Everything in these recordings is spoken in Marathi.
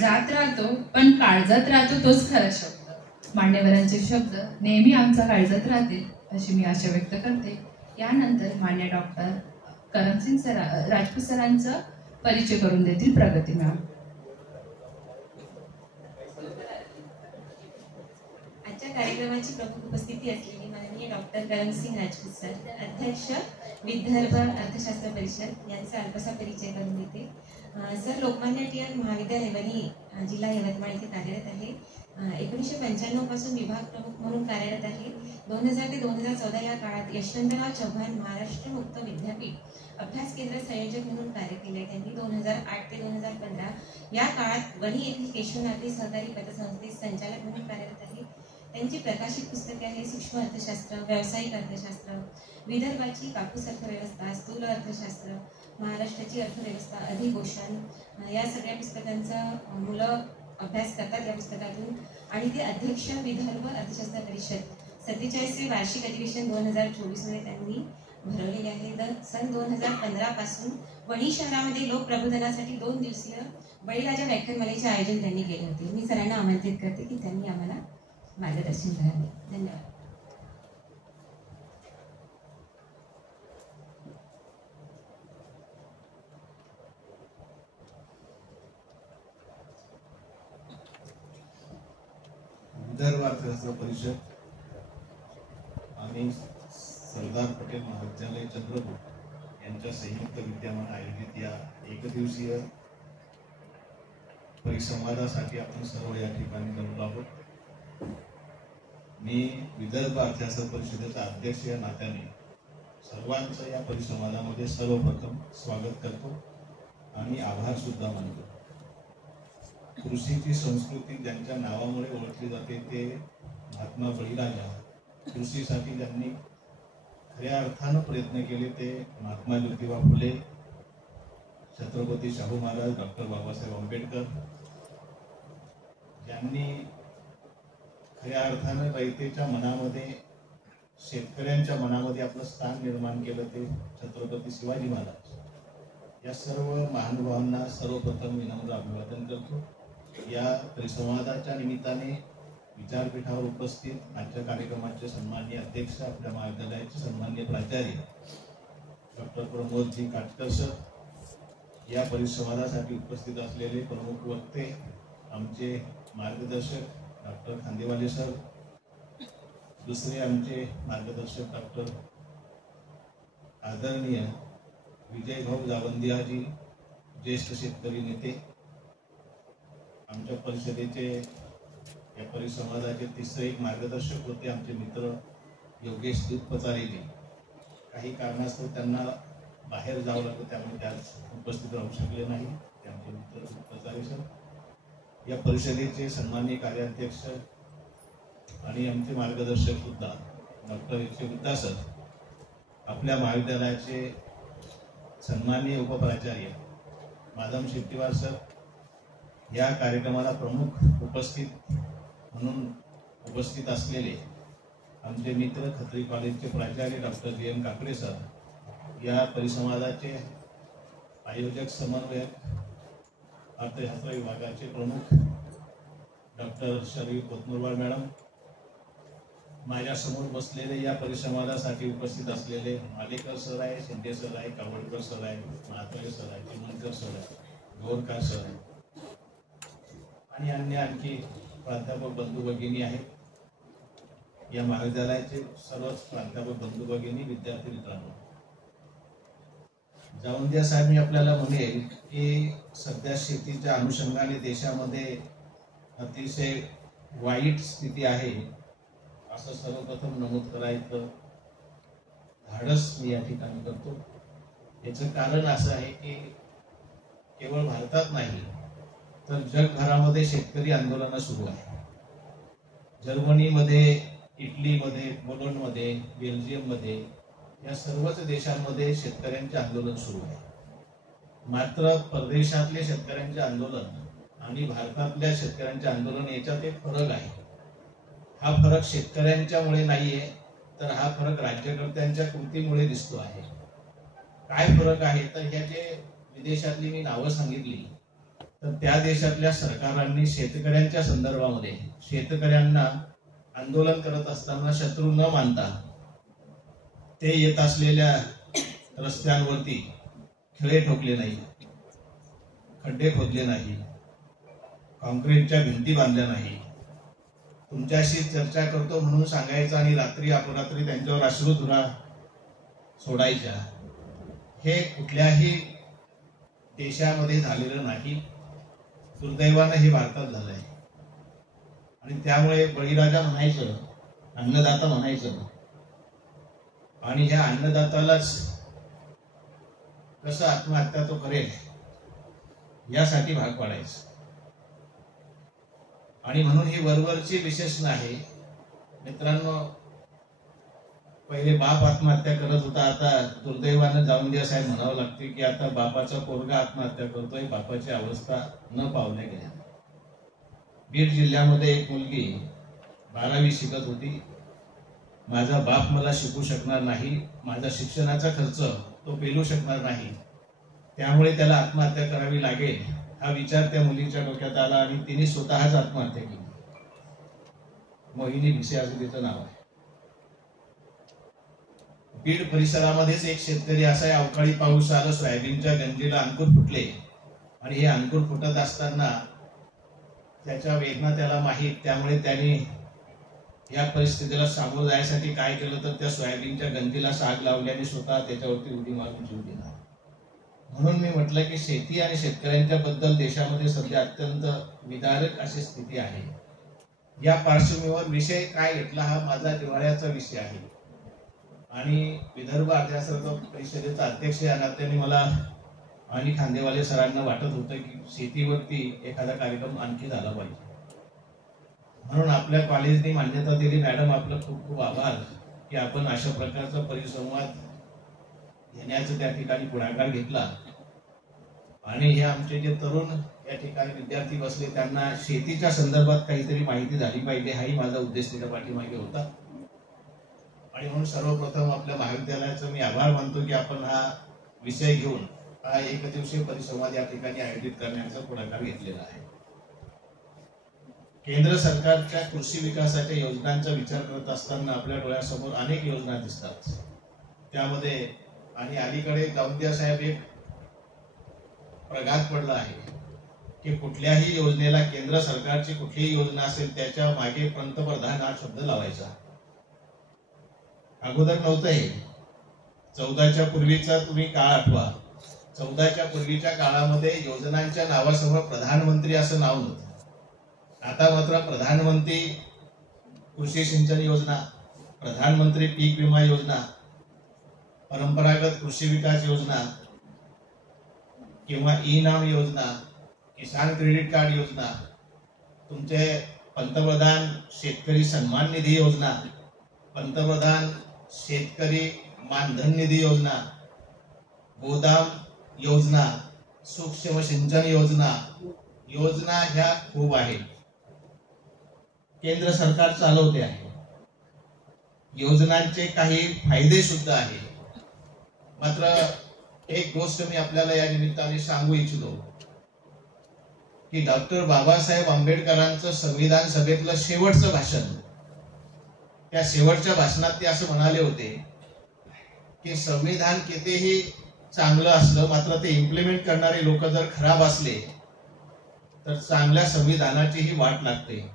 जात राहतो पण काळजात राहतो तोच खरा शब्द। मान्यवरांचे शब्द नेहमी आमच्या काळजात राहतील अशी मी आशा व्यक्त करते। यानंतर मान्य डॉक्टर करमसिंग सर राजपूत सरांचा परिचय करून देतील प्रगती मॅम। आजच्या कार्यक्रमाची प्रमुख उपस्थिती असलेली माननीय डॉक्टर करमसिंग राजपूत सर, अध्यक्ष विदर्भ अर्थशास्त्र परिषद यांचा अल्पसा परिचय करून देते। सर लोकमान्य टिळक महाविद्यालय वणी जिल्हा यवतमाळ येथे कार्यरत आहे। 1995 पासून विभाग प्रमुख म्हणून कार्यरत आहे। 2000 ते 2014 या काळात यशवंतराव चव्हाण महाराष्ट्र मुक्त विद्यापीठ अभ्यास केंद्र संयोजक म्हणून कार्य केले। त्यांनी 2008 ते 2015 या काळात वणी येथील केशवनाथी सहकारी पतसंस्थेत संचालक म्हणून कार्यरत आहे। त्यांची प्रकाशित पुस्तके आहे सूक्ष्म अर्थशास्त्र, व्यावसायिक अर्थशास्त्र, विदर्भाची कापूस अर्थव्यवस्था, स्थूल अर्थशास्त्र, महाराष्ट्राची अर्थव्यवस्था, अधिकोषण या सगळ्या पुस्तकांचा मुलं अभ्यास करतात या पुस्तकातून। आणि ते अध्यक्ष विदर्भ अर्थशास्त्र परिषद 47वे वार्षिक अधिवेशन 2024 मध्ये त्यांनी भरवलेले आहे। सन 2015 पासून वणी शहरामध्ये लोक प्रबोधनासाठी 2 दिवसीय बळीराजा व्याख्यानमालेचे आयोजन त्यांनी केले होते। मी सरांना आमंत्रित करते की त्यांनी आम्हाला मार्गदर्शन करावे। धन्यवाद। विदर्भ अर्थशास्त्र परिषद आणि सरदार पटेल महाविद्यालय चंद्रपूर यांच्या संयुक्त विद्यमाने आयोजित या एकदिवसीय परिसंवादासाठी आपण सर्व या ठिकाणी जमलो आहोत। मी विदर्भ अर्थशास्त्र परिषदेचा अध्यक्ष या नात्याने सर्वांचं या परिसंवादामध्ये सर्वप्रथम स्वागत करतो आणि आभार सुद्धा मानतो। कृषीची संस्कृती ज्यांच्या नावामुळे ओळखली जाते ते महात्मा बळीराजा, कृषीसाठी ज्यांनी खऱ्या अर्थानं प्रयत्न केले ते महात्मा ज्योतिबा फुले, छत्रपती शाहू महाराज, डॉक्टर बाबासाहेब आंबेडकर, ज्यांनी खऱ्या अर्थानं रयतेच्या मनामध्ये, शेतकऱ्यांच्या मनामध्ये आपलं स्थान निर्माण केलं ते छत्रपती शिवाजी महाराज। या सर्व महानुभावांना सर्वप्रथम विनम्र अभिवादन करतो। या परिसंवादाच्या निमित्ताने विचारपीठावर उपस्थित आजच्या कार्यक्रमाचे सन्माननीय अध्यक्ष, आपल्या महाविद्यालयाचे सन्माननीय प्राचार्य डॉक्टर प्रमोदजी काटकर सर, या परिसंवादासाठी उपस्थित असलेले प्रमुख वक्ते, आमचे मार्गदर्शक डॉक्टर खांदेवाले सर, दुसरे आमचे मार्गदर्शक डॉक्टर आदरणीय विजय भाऊ जावंदियाजी, ज्येष्ठ शेतकरी नेते, आमच्या परिषदेचे या परिसंवादाचे तिसरे एक मार्गदर्शक होते आमचे मित्र योगेश दुधपचारेजी। काही कारणास्तव त्यांना बाहेर जावं लागलं त्यामुळे ते आज उपस्थित राहू शकले नाही, ते आमचे मित्र दुधपचारे सर। या परिषदेचे सन्माननीय कार्याध्यक्ष आणि आमचे मार्गदर्शक सुद्धा डॉक्टर एच गुप्ता सर, आपल्या महाविद्यालयाचे सन्माननीय उपप्राचार्य माधव शेट्टीवार सर, या कार्यक्रमाला प्रमुख उपस्थित म्हणून उपस्थित असलेले आमचे मित्र खत्री कॉलेजचे प्राचार्य डॉक्टर जी.एम. काकडे सर, या परिसंवादाचे आयोजक समन्वयक अर्थशास्त्र विभागाचे प्रमुख डॉक्टर शरीफ कोतनुरवार मॅडम, माझ्यासमोर बसलेले या परिसंवादासाठी उपस्थित असलेले मालेकर सर आहे, शिंदे सर आहे, कावडकर सर आहे, म्हात्रे सर आहे, चिमणकर सर आहे, गोरकार सर आहे आणि अन्य आणखी प्राध्यापक बंधू भगिनी आहेत। या महाविद्यालयाचे सर्वच प्राध्यापक बंधू भगिनी, विद्यार्थी मित्रांनो, जावंदिया साहेब, मी आपल्याला म्हणेल की सध्या शेतीच्या अनुषंगाने देशामध्ये अतिशय वाईट स्थिती आहे असं सर्वप्रथम नमूद करायचं धाडस मी या ठिकाणी करतो। याचं कारण असं आहे की केवळ भारतात नाही तर जगभरामध्ये शेतकरी आंदोलन सुरू आहे। जर्मनीमध्ये, इटलीमध्ये, पोलंडमध्ये, बेल्जियममध्ये या सर्वच देशांमध्ये शेतकऱ्यांचे आंदोलन सुरू आहे। मात्र परदेशातले शेतकऱ्यांचे आंदोलन आणि भारतातल्या शेतकऱ्यांचे आंदोलन याच्यात एक फरक आहे। हा फरक शेतकऱ्यांच्यामुळे नाहीये तर हा फरक राज्यकर्त्यांच्या कृतीमुळे दिसतो आहे। काय फरक आहे तर ह्या जे विदेशातली मी नावं सांगितली तर त्या देशातल्या सरकारांनी शेतकऱ्यांच्या संदर्भामध्ये शेतकऱ्यांना आंदोलन करत असताना शत्रू न मानता ते येत असलेल्या रस्त्यांवरती खिळे ठोकले नाही, खड्डे खोदले नाही, कॉन्क्रीटच्या भिंती बांधल्या नाही, तुमच्याशी चर्चा करतो म्हणून सांगायचं आणि रात्री अपरात्री त्यांच्यावर अश्रुधुरा सोडायच्या, हे कुठल्याही देशामध्ये झालेलं नाही. दुर्दैवानं हे भारतात झालंय. आणि त्यामुळे बळीराजा म्हणायचं, अन्नदाता म्हणायचं, आणि ह्या अन्नदातालाच कसं आत्महत्या तो करेल यासाठी भाग पाडायचं. आणि म्हणून ही वरवरची विशेषण आहे. मित्रांनो, पहिले बाप आत्महत्या करत होता, आता दुर्दैवानं जावंदिया साहेब म्हणावं लागते की आता बापाचा पोरगा आत्महत्या करतोय, बापाची अवस्था न पावल्या गेल्या. बीड जिल्ह्यामध्ये एक मुलगी 12वी शिकत होती. माझा बाप मला शिकू शकणार नाही, माझा शिक्षणाचा खर्च तो पेलू शकणार नाही, त्यामुळे त्याला आत्महत्या करावी लागेल हा विचार त्या मुलीच्या डोक्यात आला आणि तिने स्वतःच आत्महत्या केली. मोहिनी भिसे असं तिचं नाव आहे. बीड परिसरामध्येच एक शेतकरी असा आहे, अवकाळी पाऊस आला, सोयाबीनच्या गंजीला अंकुर फुटले आणि हे अंकुर फुटत असताना त्याच्या वेदना त्याला माहीत, त्यामुळे त्याने या परिस्थितीला सामोरं जायसाठी काय केलं तर त्या सोयाबीनच्या गंजीला साग लावली आणि स्वतः त्याच्यावरती उडी मारून जीव दिला. म्हणून मी म्हटलं की शेती आणि शेतकऱ्यांच्या बद्दल देशामध्ये सध्या अत्यंत विदारक अशी स्थिती आहे. या पार्श्वभूमीवर विषय काय घेतला हा माझा जिव्हाळ्याचा विषय आहे. आणि विदर्भ अर्थशास्त्र परिषदेचा अध्यक्ष या नात्याने मला आणि खांदेवाले सरांना वाटत होतं की शेतीवरती एखादा कार्यक्रम आणखी झाला पाहिजे. म्हणून आपल्या कॉलेजने मान्यता दिली. मॅडम, आपलं खूप खूप आभार की आपण अशा प्रकारचा परिसंवाद घेण्याचं त्या ठिकाणी पुढाकार घेतला. आणि हे आमचे जे तरुण या ठिकाणी विद्यार्थी बसले त्यांना शेतीच्या संदर्भात काहीतरी माहिती झाली पाहिजे, हाही माझा उद्देश त्याच्या पाठीमागे होता. आणि म्हणून सर्वप्रथम आपल्या महाविद्यालयाचा मी आभार मानतो की आपण हा विषय घेऊन हा एकदिवसीय परिसंवाद या ठिकाणी आयोजित करण्याचा पुढाकार घेतलेला आहे. केंद्र सरकारच्या कृषी विकासाच्या योजनांचा विचार करत असताना आपल्या डोळ्यासमोर अनेक योजना दिसतात. त्यामध्ये आणि अलीकडे जावंदिया साहेब एक प्रघात पडला आहे की कुठल्याही योजनेला केंद्र सरकारची कुठलीही योजना असेल त्याच्या मागे पंतप्रधान हा शब्द लावायचा. अगोदर नव्हतं हे. 14च्या पूर्वीचा तुम्ही काळ आठवा. 14च्या पूर्वीच्या काळामध्ये योजनांच्या नावासमोर प्रधानमंत्री असं नाव नव्हतं. आता मात्र प्रधानमंत्री कृषी सिंचन योजना, प्रधानमंत्री पीक विमा योजना, परंपरागत कृषी विकास योजना किंवा ई-नाम योजना, किसान क्रेडिट कार्ड योजना, तुमचे पंतप्रधान शेतकरी सन्मान निधी योजना, पंतप्रधान शेतकरी मानधन निधी योजना, गोदाम योजना, सूक्ष्म सिंचन योजना, योजना ह्या खूप आहेत. केंद्र सरकार चालवते आहे. योजनांचे काही फायदे सुद्धा आहेत. मात्र एक गोष्ट मी आपल्याला या निमित्ताने सांगू इच्छितो की डॉक्टर बाबासाहेब आंबेडकरांचं संविधान सभेतलं शेवटचं भाषण, त्या शेवटच्या भाषणात ते असं म्हणाले होते की संविधान कितीही चांगलं असलं मात्र ते इम्प्लिमेंट करणारे लोक जर खराब असले तर चांगल्या संविधानाची ही वाट लागते.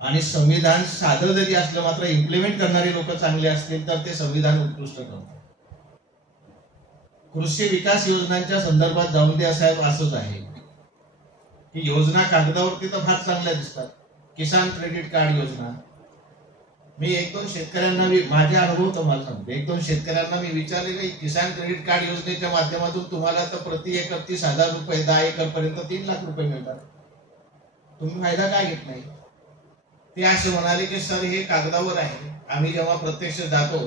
आणि संविधान साधं जरी असलं मात्र इम्प्लिमेंट करणारे लोक चांगले असतील तर ते संविधान उत्कृष्ट करतं. कृषी विकास योजनांच्या संदर्भात जावंदिया साहेब असंच आहे की योजना कागदावरती तर फार चांगल्या दिसतात. किसान क्रेडिट कार्ड योजना, मी 1-2 शेतकऱ्यांना माझे अनुभव तुम्हाला सांगतो. 1-2 शेतकऱ्यांना मी विचारले की किसान क्रेडिट कार्ड योजनेच्या माध्यमातून तुम्हाला तर प्रति एकर 30,000 रुपये, 10 एकर पर्यंत 3 लाख रुपये मिळतात. तुम्ही फायदा काय घेत नाही? ते असे म्हणाले की सर हे कागदावर आहे, आम्ही जेव्हा प्रत्यक्ष जातो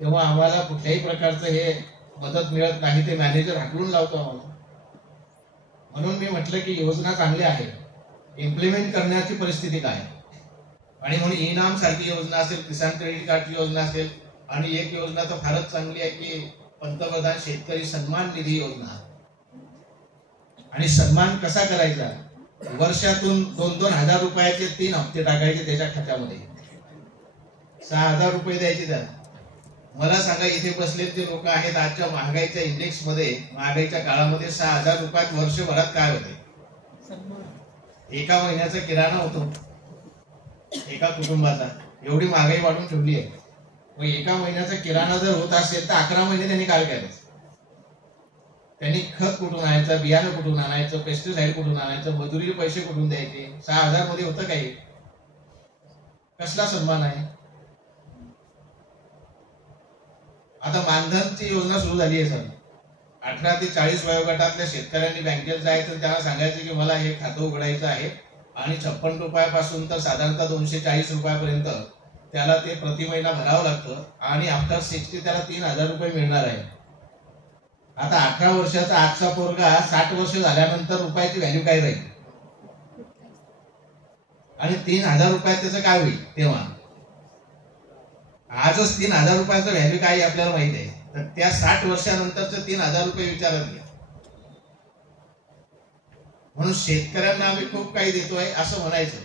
तेव्हा आम्हाला कुठल्याही प्रकारचं हे मदत मिळत नाही, ते मॅनेजर हाकलून लावतो आम्हाला. म्हणून मी म्हटलं की योजना चांगल्या आहे, इम्प्लिमेंट करण्याची परिस्थिती काय. आणि म्हणून ई-नाम सारखी योजना असेल, किसान क्रेडिट कार्डची योजना असेल, आणि एक योजना तर फारच चांगली आहे की पंतप्रधान शेतकरी सन्मान निधी योजना. आणि सन्मान कसा करायचा, वर्षातून 2,000 रुपयाचे 3 हप्ते टाकायचे त्याच्या खात्यामध्ये, 6,000 रुपये द्यायचे त्याला. मला सांगा, इथे बसलेले जे लोक आहेत आजच्या महागाईच्या इंडेक्स मध्ये, महागाईच्या काळामध्ये 6,000 रुपयात वर्षभरात काय होते? एका महिन्याचा किराणा होतो एका कुटुंबाचा. एवढी महागाई वाढून ठेवली आहे. मग एका महिन्याचा किराणा जर होत असेल तर 11 महिने त्यांनी काय करायचं? त्यांनी खत कुठून आणायचं, बियाणं कुठून आणायचं, पेस्टिसाइड कुठून आणायचं, मजुरीचे पैसे कुठून द्यायचे? 6,000 मध्ये होतं काही? कसला सन्मान आहे? आता मानधनची योजना सुरू झाली आहे सर. 18 ते 40 वयोगटातल्या शेतकऱ्यांनी बँकेत जायचं, त्याला सांगायचं की मला हे खातं उघडायचं आहे आणि 56 रुपयापासून तर साधारणतः 240 रुपयापर्यंत त्याला ते प्रति महिना भरावं लागतं आणि आफ्टर 60 त्याला 3,000 रुपये मिळणार आहे. आता 18 वर्षाचा आजचा पोरगा 60 वर्ष झाल्यानंतर रुपयाची व्हॅल्यू काय राहील आणि 3,000 रुपयात त्याचं काय होईल? तेव्हा आजच 3,000 रुपयाचं व्हॅल्यू काय आपल्याला माहित आहे, तर त्या 60 वर्षानंतरचं 3,000 रुपये विचारात घ्या. म्हणून शेतकऱ्यांना आम्ही खूप काही देतोय असं म्हणायचं.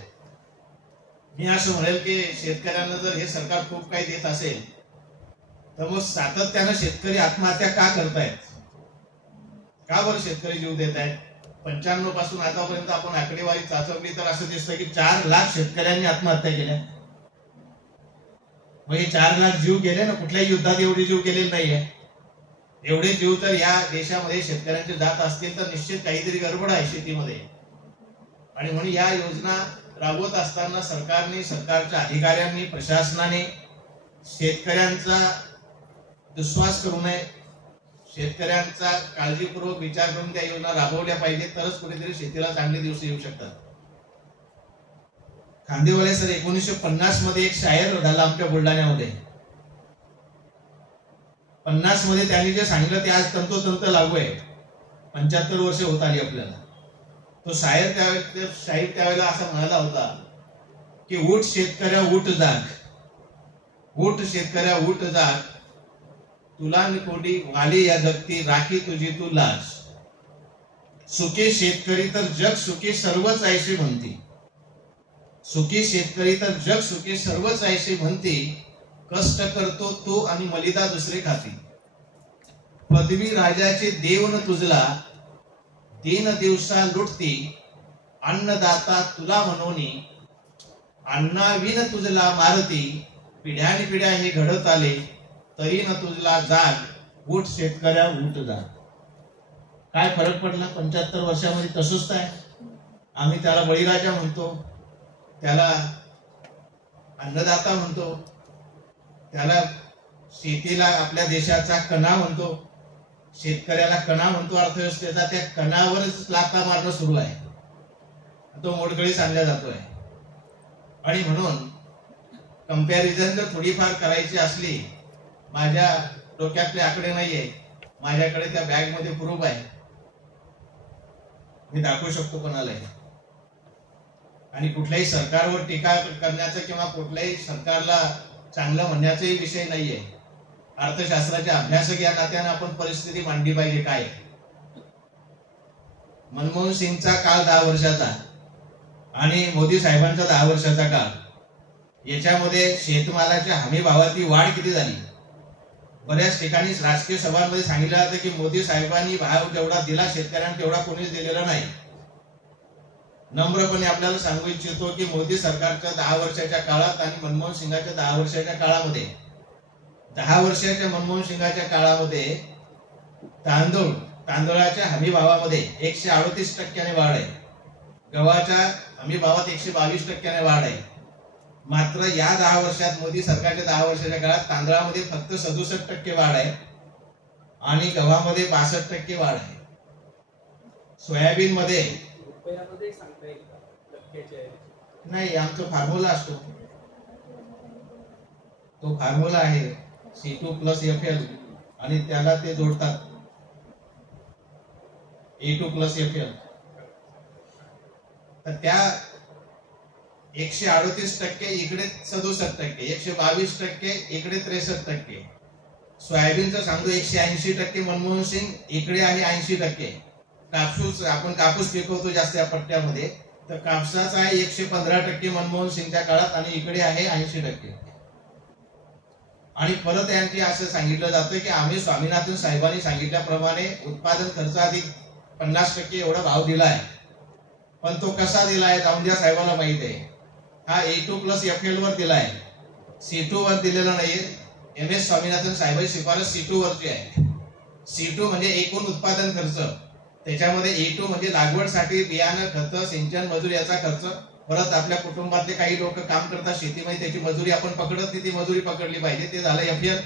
मी असं म्हणेल की शेतकऱ्यांना जर हे सरकार खूप काही देत असेल तर मग सातत्यानं शेतकरी आत्महत्या का करतायत? का बरं शेतकरी जीव देत आहेत? 95 पासून आतापर्यंत आपण आकडेवारी चाचपली तर असं दिसतं की 4 लाख शेतकऱ्यांनी आत्महत्या केल्या. मग हे 4 लाख जीव गेले ना, कुठल्याही युद्धात एवढे जीव गेलेले नाहीये. एवढे जीव जर या देशामध्ये शेतकऱ्यांचे जात असतील तर निश्चित काहीतरी गडबड आहे शेतीमध्ये. आणि म्हणून या योजना राबवत असताना सरकारने, सरकारच्या अधिकाऱ्यांनी, प्रशासनाने शेतकऱ्यांचा दुस्वास करू नये, शेतकऱ्यांचा काळजीपूर्वक विचार करून त्या योजना राबवल्या पाहिजे, तरच कुठेतरी शेतीला चांगले दिवस येऊ शकतात. खांदेवाले सर 1950 मध्ये एक शायर झाला आमच्या बुलढाण्यामध्ये. 50 मध्ये त्यांनी जे सांगितलं ते आज तंतोतंत लागू आहे. 75 वर्ष होत आली आपल्याला. तो शायर त्यावेळेला असा म्हणाला होता की उठ शेतकऱ्या उठ जाग, उठ शेतकऱ्या उठ जाग, तुला कोटी वाली या जगती, राखी तुझी तू लाज. सुखी शेतकरी तर जग सुखी सर्वच ऐशी म्हणती, सुखी शेतकरी तर जग सुखी सर्वच ऐशी म्हणती, कष्ट करतो तो आणि मलिदा दुसरे खाती. पदवी राजाचे देव न तुझला, दीन दिवसा लुटती, अन्नदाता तुला म्हणोनी, अन्नाविन तुझला मारती, पिढ्याने पिढ्या हे घडत आले, तरी न तुझला जाग, उठ शेतकऱ्या उठ जाग. काय फरक पडला 75 वर्षामध्ये? तसंच आहे. आम्ही त्याला बळीराजा म्हणतो, त्याला अन्नदाता म्हणतो, त्याला शेतीला आपल्या देशाचा कणा म्हणतो, शेतकऱ्याला कणा म्हणतो अर्थव्यवस्थेचा. त्या कणावरच लाथा मारणं सुरू आहे, तो मोडकळीस आणला जातोय. आणि म्हणून कंपॅरिझन जर थोडीफार करायची असली, माझ्या डोक्यातले आकडे नाहीये, माझ्याकडे त्या बॅग मध्ये प्रूफ आहे, मी दाखवू शकतो कोणालाही. आणि कुठल्याही सरकारवर टीका करण्याचा किंवा कुठल्याही सरकारला चांगलं म्हणण्याचाही विषय नाहीये. अर्थशास्त्राचे अभ्यासक या नात्याने आपण परिस्थिती मांडली पाहिजे. काय मनमोहन सिंगचा काळ 10 वर्षाचा आणि मोदी साहेबांचा 10 वर्षाचा काळ, याच्यामध्ये शेतमालाच्या हमी भावाची वाढ किती झाली? बऱ्याच ठिकाणी राजकीय सभांमध्ये सांगितलं जातं की मोदी साहेबांनी भाव जेवढा दिला शेतकऱ्यांना तेवढा कोणीच दिलेला नाही. नम्रपणे आपल्याला सांगू इच्छितो की मोदी सरकारच्या 10 वर्षाच्या काळात आणि मनमोहन सिंगाच्या 10 वर्षाच्या काळामध्ये, 10 वर्षाच्या मनमोहन सिंगाच्या काळामध्ये तांदळाच्या हमी भावामध्ये 138% वाढ आहे, गव्हाच्या हमी भावात 122% वाढ आहे. मात्र या 10 वर्षात मोदी सरकारच्या 10 वर्षाच्या काळात तांदळामध्ये फक्त 67% वाढ आहे आणि गव्हामध्ये 62% वाढ आहे. सोयाबीन मध्ये नाही, आमचा फॉर्म्युला असतो, तो फॉर्म्युला आहे C2+FL आणि त्याला ते जोडतात A2+FL. तर त्या 138% इकडे 67%, 122% इकडे 63%. सोयाबीनचं सांगतो 180% मनमोहन सिंग, इकडे आहे 80%. कापूस आपण कापूस पिकवतो जास्त या पट्ट्यामध्ये, तर कापसाचा आहे 115% मनमोहन सिंगच्या काळात आणि इकडे आहे 80%. आणि परत यांची असं सांगितलं जातं की आम्ही स्वामीनाथन साहेबांनी सांगितल्याप्रमाणे उत्पादन खर्च अधिक 50% एवढा भाव दिला आहे, पण तो कसा दिला आहे जाऊन द्या साहेबांना माहित आहे. हा A2+FL वर दिला आहे, C2 वर दिलेला नाहीये. MS स्वामीनाथन साहेबांची शिफारस C2 वरची आहे. C2 म्हणजे एकूण उत्पादन खर्च, त्याच्यामध्ये A2 म्हणजे लागवडसाठी बियाणं, खत, सिंचन, मजुरी याचा खर्च, परत आपल्या कुटुंबातले काही लोक काम करतात शेतीमध्ये त्याची मजुरी आपण पकडत नाही, ती मजुरी पकडली पाहिजे, ते झालं FL.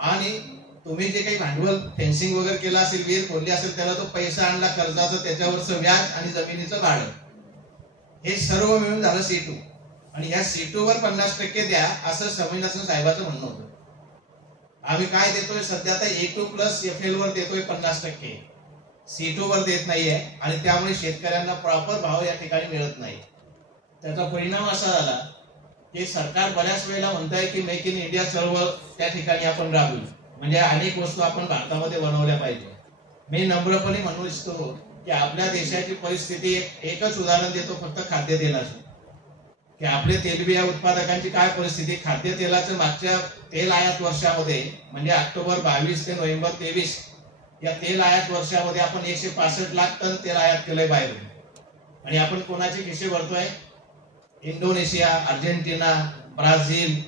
आणि तुम्ही जे काही भांडवल फेन्सिंग वगैरे केलं असेल, विहीर खोदली असेल, त्याला तो पैसा आणला कर्जाचं, त्याच्यावरचं व्याज आणि जमिनीचं भाडं, हे सर्व मिळून झालं C2. आणि ह्या C2 वर 50% द्या असं स्वामीनाथन साहेबांचं म्हणणं होतं. आम्ही काय देतोय सध्या आता A2+FL वर देतोय 50%, C2 वर देत नाहीये. आणि त्यामुळे शेतकऱ्यांना प्रॉपर भाव या ठिकाणी मिळत नाही. त्याचा परिणाम असा झाला की सरकार बऱ्याच वेळेला म्हणताय की मेक इन इंडिया चळवळ त्या ठिकाणी आपण राबवू, म्हणजे अनेक वस्तू आपण भारतामध्ये बनवल्या पाहिजे. मी नम्रपणे म्हणू इच्छितो की आपल्या देशाची परिस्थिती एकच उदाहरण देतो फक्त खाद्यतेलाचं, की आपले तेलबिया उत्पादकांची काय परिस्थिती. खाद्यतेलाचं मागच्या तेल आयात वर्षामध्ये म्हणजे ऑक्टोबर 22 ते नोव्हेंबर 23 या तेल आयात वर्षामध्ये आपण 165 लाख टन तेल आयात केलंय बाहेरून. आणि आपण कोणाचे खिसे भरतोय? इंडोनेशिया, अर्जेंटिना, ब्राझील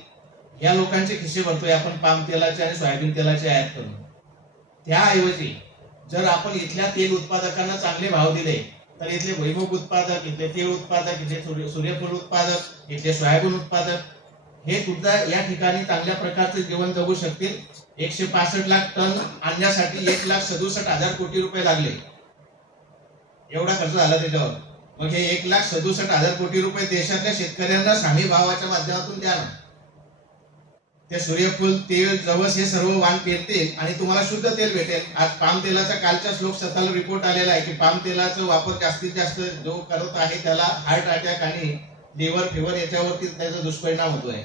या लोकांचे खिसे भरतोय आपण पाम तेलाचे आणि सोयाबीन तेलाचे आयात करून. त्याऐवजी जर आपण इथल्या तेल उत्पादकांना चांगले भाव दिले तर इथले भुईमुग उत्पादक, इथले तीळ उत्पादक, इथले सूर्यफूल उत्पादक, इथले सोयाबीन उत्पादक हे सुद्धा या ठिकाणी चांगल्या प्रकारचे जीवन जगू शकतील. 165 लाख टन आणण्यासाठी 1,67,000 कोटी रुपये लागले, एवढा खर्च झाला त्याच्यावर. मग हे 1,67,000 कोटी रुपये देशातल्या शेतकऱ्यांना हमी भावाच्या माध्यमातून द्या ना. ते सूर्यफूल, तीळ, जवस हे सर्व वाण पेरतील आणि तुम्हाला शुद्ध तेल भेटेल. आज पाम तेलाचा कालच्या लोकसत्ताला रिपोर्ट आलेला आहे की पाम तेलाचा वापर जास्तीत जास्त जो करत आहे त्याला हार्ट अटॅक आणि लिव्हर फिवर याच्यावरती त्याचा दुष्परिणाम होतोय.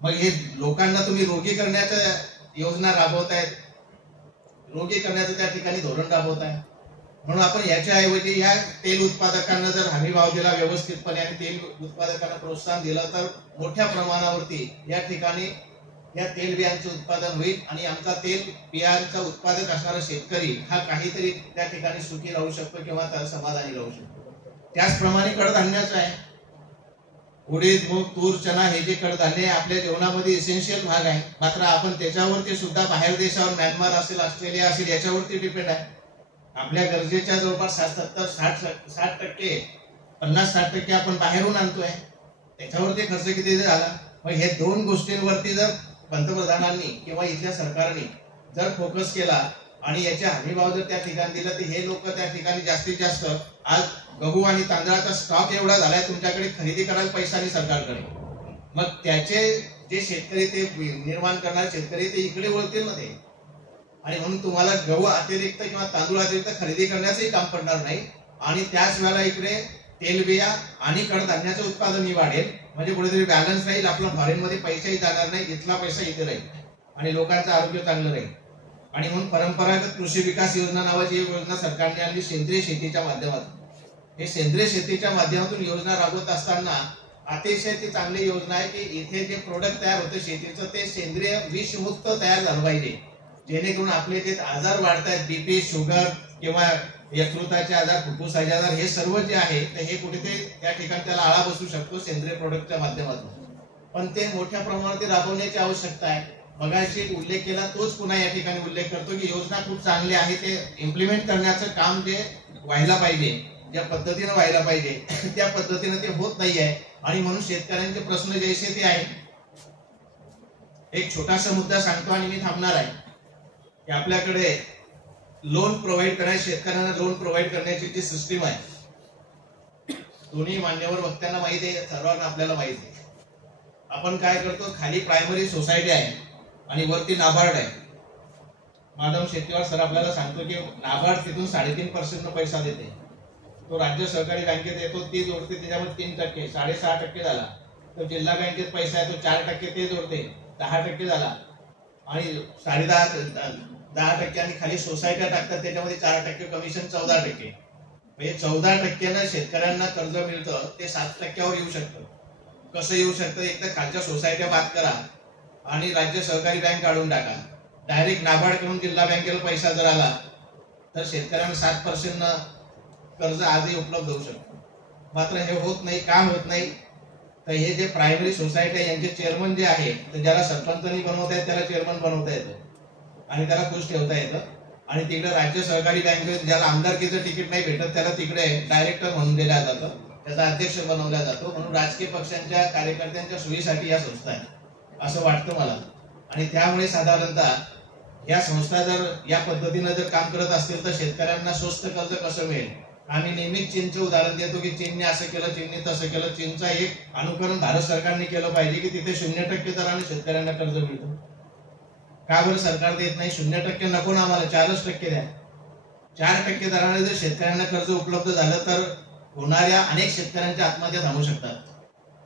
मग हे लोकांना तुम्ही रोगी करण्याच्या योजना राबवतायत, रोगी करण्याचं त्या ठिकाणी धोरण राबवताय. म्हणून आपण याच्याऐवजी या तेल उत्पादकांना जर हमी भाव दिला व्यवस्थितपणे आणि तेल उत्पादकांना प्रोत्साहन दिलं तर मोठ्या प्रमाणावरती या ठिकाणी या तेल बियांचं उत्पादन होईल आणि आमचा तेल बियांचा उत्पादक असणारा शेतकरी हा काहीतरी त्या ठिकाणी सुखी राहू शकतो किंवा त्याला समाधानी राहू शकतो. त्याचप्रमाणे कडधान्याचं आहे, उडीद, मूग, तूर, चना हे जे कडधान्य आपल्या जेवणामध्ये इसेन्शियल भाग आहे, मात्र आपण त्याच्यावरती सुद्धा बाहेर देशावर म्यानमार असेल, ऑस्ट्रेलिया असेल याच्यावरती डिपेंड आहे. आपल्या गरजेच्या जवळपास 60%, 50-60% आपण बाहेरून आणतोय, त्याच्यावरती खर्च किती झाला. मग हे दोन गोष्टींवरती जर पंतप्रधानांनी किंवा इथल्या सरकारने जर फोकस केला आणि याचे हमी भाव जर त्या ठिकाणी दिला तर हे लोक त्या ठिकाणी जास्तीत जास्त, आज गहू आणि तांदळाचा स्टॉक एवढा झालाय तुमच्याकडे, खरेदी करायला पैसा नाही सरकारकडे, मग त्याचे जे शेतकरी ते निर्माण करणारे शेतकरी ते इकडे वळतील ना ते. आणि म्हणून तुम्हाला गहू अतिरिक्त किंवा तांदूळ अतिरिक्त खरेदी करण्याचंही काम पडणार नाही. आणि त्याच वेळेला इकडे तेलबिया आणि कडधान्याचं उत्पादनही वाढेल, म्हणजे कुठेतरी बॅलन्स राहील. आपला फॉरेन मध्ये पैसाही जाणार नाही, इथला पैसा इथे राहील आणि लोकांचं आरोग्य चांगलं राहील. आणि म्हणून परंपरागत कृषी विकास योजना नावाची एक योजना सरकारने आणली सेंद्रिय शेतीच्या माध्यमातून. हे सेंद्रिय शेतीच्या माध्यमातून योजना राबवत असताना अतिशय ती चांगली योजना आहे की इथे जे प्रोडक्ट तयार होतं शेतीचं ते सेंद्रिय विषमुक्त तयार झालं पाहिजे, जेणेकरून आपले जे आजार वाढतायत, बीपी, शुगर किंवा यकृताचे आजार, फुफ्फुसाचे आजार, हे सर्व जे आहे तर हे कुठेतरी त्या ठिकाणी त्याला आळा बसू शकतो सेंद्रिय प्रोडक्टच्या माध्यमातून. पण ते मोठ्या प्रमाणात राबवण्याची आवश्यकता आहे. मगाशी उल्लेख केला तोच पुन्हा या ठिकाणी उल्लेख करतो की योजना खूप चांगली आहे, ते इम्प्लिमेंट करण्याचं काम जे व्हायला पाहिजे, ज्या पद्धतीनं व्हायला पाहिजे त्या पद्धतीनं ते होत नाहीये. आणि म्हणून शेतकऱ्यांचे प्रश्न जैसे ते आहे. एक छोटासा मुद्दा सांगतो आणि मी थांबणार आहे की आपल्याकडे लोन प्रोव्हाइड करायला, शेतकऱ्यांना लोन प्रोव्हाइड करण्याची जी सिस्टीम आहे दोन्ही मान्यवर वक्त्यांना माहिती आहे, सर्वांना आपल्याला माहिती आहे. आपण काय करतो, खाली प्रायमरी सोसायटी आहे आणि वरती नाबार्ड आहे. माधव शेट्टीवार सर आपल्याला सांगतो की नाबार्ड तिथून 3.5% पैसा देते, तो राज्य सहकारी बँकेत येतो, ती जोडते, त्याच्यामध्ये 3%, 6.5% झाला. तो जिल्हा बँकेत पैसा आहे तो 4% ते जोडते, 10% झाला. आणि 10.5 10% आणि खाली सोसायट्या टाकतात त्याच्यामध्ये 4% कमिशन, 14%. म्हणजे 14% शेतकऱ्यांना कर्ज मिळतं, ते 7%वर येऊ शकतं. कसं येऊ शकतं? एक तर खालच्या सोसायट्या बाद करा आणि राज्य सहकारी बँक काढून टाका. डायरेक्ट नाबार्ड करून जिल्हा बँकेला पैसा जर आला तर शेतकऱ्यांना 7% कर्ज आजही उपलब्ध होऊ शकतं. मात्र हे होत नाही. का होत नाही? तर हे जे प्रायमरी सोसायटी आहे यांचे चेअरमन जे आहे, तर ज्याला सरपंचांनी बनवता येत त्याला चेअरमन बनवता येतं आणि त्याला खुश ठेवता येतं. आणि तिकडे राज्य सहकारी बँकेत ज्याला आमदारकीचं तिकीट नाही भेटत त्याला तिकडे डायरेक्टर म्हणून दिल्या जातं, त्याचा अध्यक्ष बनवला जातो. म्हणून राजकीय पक्षांच्या कार्यकर्त्यांच्या सोयीसाठी या संस्था आहेत असं वाटतं मला. आणि त्यामुळे साधारणतः या संस्था जर या पद्धतीनं जर काम करत असतील तर शेतकऱ्यांना स्वस्त कर्ज कसं मिळेल? आम्ही नेहमीच चीनचे उदाहरण देतो की चीनने असं केलं, चीनने तसं केलं. चीनचा एक अनुकरण भारत सरकारने केलं पाहिजे की तिथे 0% दराने शेतकऱ्यांना कर्ज मिळतं. का बरं सरकार देत नाही? 0% नको ना आम्हाला, 4% द्या. 4% दराने जर शेतकऱ्यांना कर्ज उपलब्ध झालं तर होणाऱ्या अनेक शेतकऱ्यांच्या आत्महत्या थांबू शकतात.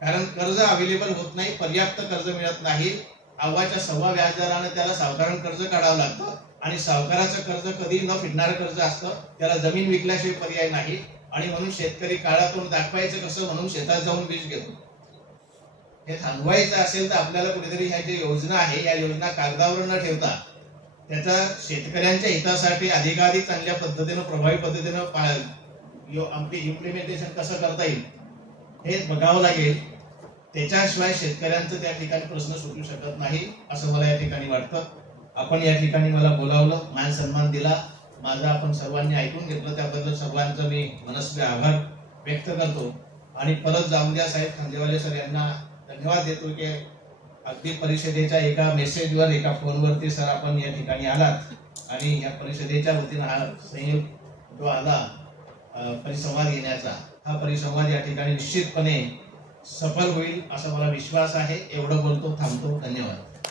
कारण कर्ज अवेलेबल होत नाही, पर्याप्त कर्ज मिळत नाही. अव्वाच्या सव्वा व्याजदराने त्याला सावकारांना कर्ज काढावं लागतं आणि सावकाराचं कर्ज कधी न फिटणारं कर्ज असतं, त्याला जमीन विकल्याशिवाय पर्याय नाही. आणि म्हणून शेतकरी काळातून दाखवायचं कसं म्हणून शेतात जाऊन बीज घेतो. हे थांबवायचं असेल तर आपल्याला कुठेतरी ह्या ज्या योजना आहे या योजना कागदावर न ठेवता त्याचा शेतकऱ्यांच्या हितासाठी अधिकाधिक चांगल्या पद्धतीनं प्रभावी पद्धतीनं आमचे इम्प्लिमेंटेशन कसं करता येईल हे बघावं लागेल. त्याच्याशिवाय शेतकऱ्यांचं त्या ठिकाणी प्रश्न सुटू शकत नाही असं मला या ठिकाणी वाटतं. आपण या ठिकाणी मला बोलावलं, मान सन्मान दिला, माझा आपण सर्वांनी ऐकून घेतलं, त्याबद्दल सर्वांचा मी मनस्वी आभार व्यक्त करतो. आणि परत जाऊन द्या साहेब खांदेवाले सर यांना धन्यवाद देतो की अगदी परिषदेच्या एका मेसेजवर एका फोनवरती सर आपण या ठिकाणी आलात आणि या परिषदेच्या वतीनं हा संयोग जो आला परिसंवाद घेण्याचा, हा परिसंवाद या ठिकाणी निश्चितपणे सफल होईल असा मला विश्वास आहे. एवढं बोलतो, थांबतो. धन्यवाद.